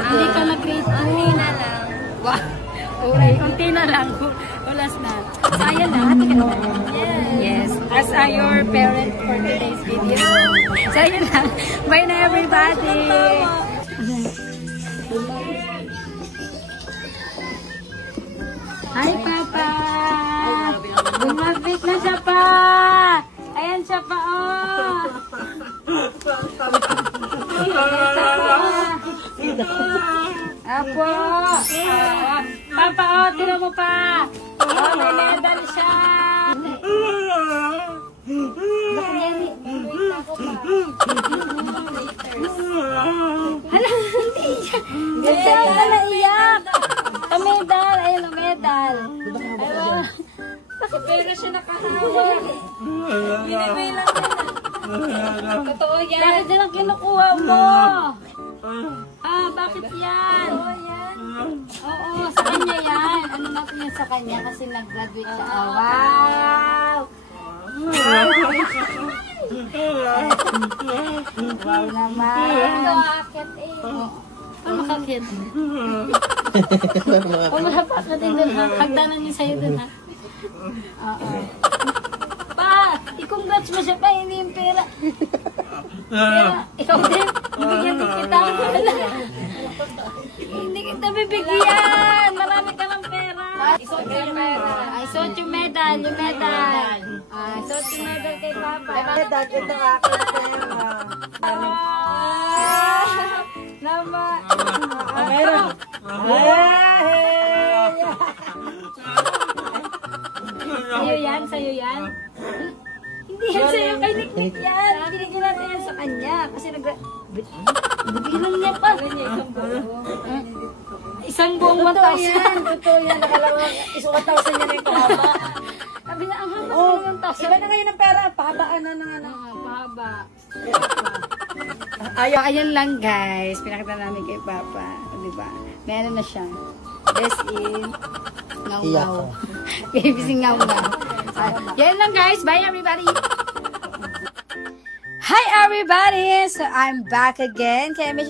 Hindi ka nag-grade 2. Konti na lang. Wow. Okay, konti na lang. Ulas na. So, ayan na. Hati ka naman. Yes. As your parent for today's video. So, ayan na. Bye na everybody. Hi, Papa. Bumabit na siya pa. Ayan siya pa, oh. Apo. Papa, oh, tira mo pa. Oh, may medal siya. Hala, hindi siya. Iyak ka na, iyak. Medal, ayun ang medal. Bakit pera siya nakahawak? Binibay lang nila. Totoo yan. Bakit yan ang kinukuha mo? Bakit yan? Oo, yan. Oo, sa kanya yan. Ano natin yan sa kanya kasi nag-graduate siya. Wow! Wow naman. Ito akit eh. Ano makakit? O malapat na din doon ha. Hagdanan niyo sa'yo doon ha. Oo. Pa! I-congrats mo siya pa. Hindi yung pera. Pera. Ikaw din. Bibigyan din kita. Hindi kita bibigyan. Marami ka ng pera. Isuot yung pera. Isuot yung medal. Yung medal. Isuot yung medal kay Papa. Medal, ito aking pera. Nama. Meron. Sa'yo yan? Sa'yo yan? Hindi yan sa'yo. Kay Niknik yan. Binigyan natin yan sa kanya. Kasi bilang niya pa. Isang buong 1,000. Totoo yan. Nakalawang 1,000 yan yung kahaba. Sabi na, ang haba ng 1,000. Iba na ngayon ang pera. Pahabaan na ng ano. Pahaba. Ayan lang guys. Pinakita namin kay Papa. Diba? Meron na siya. Best in ngaw-ngaw. Baby ngaw-ngaw. Yan lang guys. Bye everybody. Hi everybody. So I'm back again. Kaya may